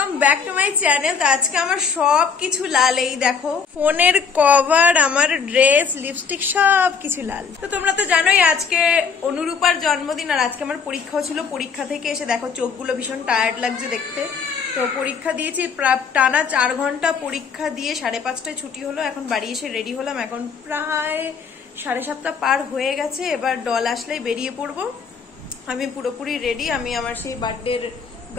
Welcome back to my channel. তো আজকে আমার সবকিছু লাল, এই দেখো ফোনের কভার, আমার ড্রেস, লিপস্টিক সবকিছু লাল। তো তোমরা তো জানোই আজকে অনুরূপার জন্মদিন, আর আজকে আমার পরীক্ষাও ছিল। পরীক্ষা থেকে এসে দেখো চোখগুলো ভীষণ টায়ার্ড লাগছে দেখতে। তো পরীক্ষা দিয়েছি টানা 4 ঘন্টা পরীক্ষা দিয়ে 5:30টায় ছুটি হলো। এখন বাড়ি এসে রেডি হলাম, এখন প্রায় 7:30 পার হয়ে গেছে। এবার ডল আসলেই বেরিয়ে পড়বো। আমি পুরোপুরি রেডি। আমি আমার সেই বার্থডের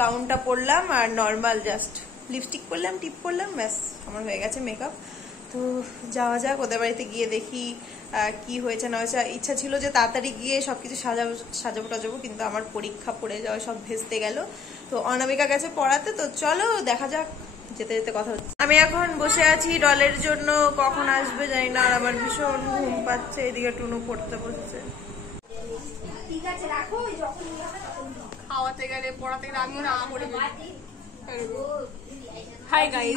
গাউনটা পরলাম আর নর্মাল জাস্ট লিপস্টিক পরলাম, টিপ পরলাম, ব্যাস আমার হয়ে গেছে মেকআপ। তো যাওয়া যাক, ওদের বাড়িতে গিয়ে দেখি কি হয়েছে না হয়েছে। ইচ্ছা ছিল যে তাড়াতাড়ি গিয়ে সবকিছু সাজাবো টাজাবো, কিন্তু আমার পরীক্ষা পড়ে যাওয়া সব ভেস্তে গেল। তো অনামিকা গেছে পড়াতে, তো চলো দেখা যাক, যেতে যেতে কথা হচ্ছে। আমি এখন বসে আছি ডলের জন্য, কখন আসবে জানি না। আর আমার ভীষণ ঘুম পাচ্ছে, এদিকে টুনু পড়তে বসেছে। খাওয়াতে গেলে পড়াতে গেলে আমিও না করে হাই গাইস,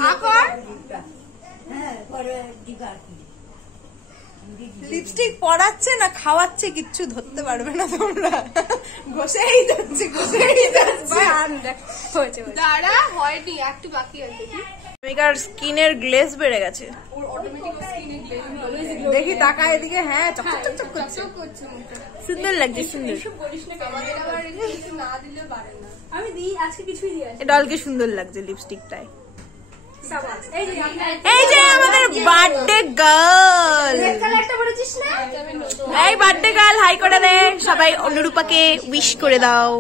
লিপস্টিক পড়াচ্ছে না খাওয়াচ্ছে কিচ্ছু ধরতে পারবে না তোমরা। বসেই যাচ্ছে দাঁড়া, হয়নি, একটু বাকি আছে। মেকার স্কিনের গ্লেজ বেড়ে গেছে, দেখি তাকায় এদিকে। হ্যাঁ, চকচক করছে, সুন্দর লাগছে, সুন্দর। আমি দিই আজকে কিছুই দিই। ডলকে সুন্দর লাগছে লিপস্টিকটায়। এই যে আমাদের বার্থডে গার্ল, এই বার্থডে গার্ল হাই করে দে সবাই, অনুরূপাকে উইশ করে দাও।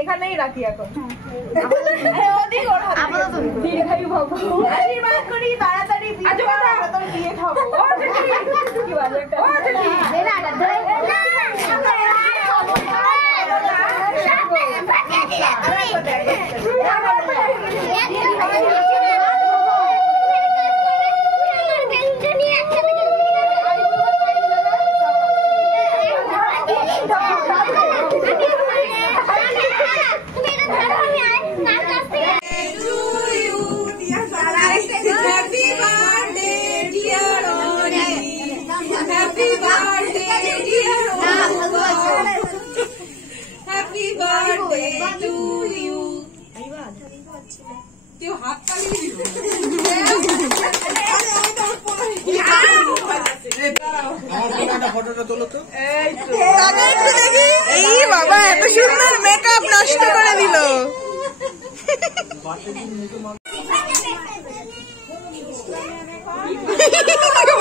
এখানেই রাখি এখন, আশীর্বাদ করি তাড়াতাড়ি বিয়ে খাবো। এই বাবা এত সুন্দর মেকআপ নষ্ট করে দিল।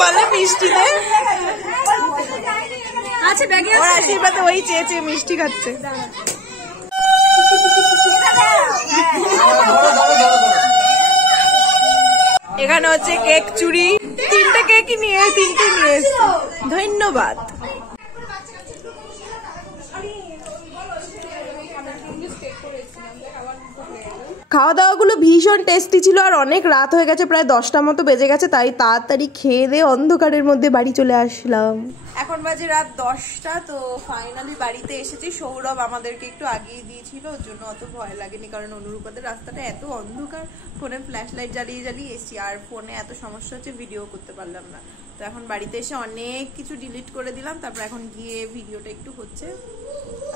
বলে মিষ্টি নেই, আচ্ছা ব্যাগে ওর আশীর্বাদে ওই চেয়ে চেয়ে মিষ্টি খাচ্ছে। এখানে হচ্ছে কেক চুরি, 3টে কেকই নিয়ে 3টে নিয়ে এসছি, ধন্যবাদ। খাওয়া দাওয়া গুলো ভীষণ টেস্টি ছিল, আর অনেক রাত হয়ে গেছে, প্রায় 10টা মতো বেজে গেছে, তাই তাড়াতাড়ি খেয়ে দিয়ে অন্ধকারের মধ্যে বাড়ি চলে আসলাম। এখন বাজে রাত 10টা। তো ফাইনালি বাড়িতে এসেছি। সৌরভ আমাদেরকে একটু আগিয়ে দিয়েছিল, ওর জন্য অত ভয় লাগেনি, কারণ অনুরূপাদের রাস্তাটা এত অন্ধকার, ফোনে ফ্ল্যাশ লাইট জ্বালিয়ে জ্বালিয়ে এসেছি, আর ফোনে এত সমস্যা হচ্ছে ভিডিও করতে পারলাম না। তো এখন বাড়িতে এসে অনেক কিছু ডিলিট করে দিলাম, তারপর এখন গিয়ে ভিডিওটা একটু হচ্ছে।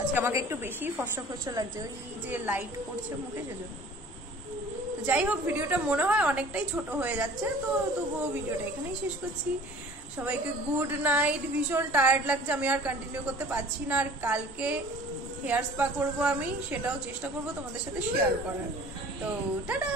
আজকে আমাকে একটু বেশি ফর্সা ফর্সা লাগছে, ওই যে লাইট পড়ছে মুখে সেজন্য। তো যাই হোক, ভিডিওটা মনে হয় অনেকটাই ছোট হয়ে যাচ্ছে, তো তবুও ভিডিওটা এখানেই শেষ করছি। সবাইকে গুড নাইট। ভীষণ টায়ার্ড লাগছে, আমি আর কন্টিনিউ করতে পারছি না। আর কালকে হেয়ার স্পা করবো আমি, সেটাও চেষ্টা করবো তোমাদের সাথে শেয়ার করার। তো টাটা।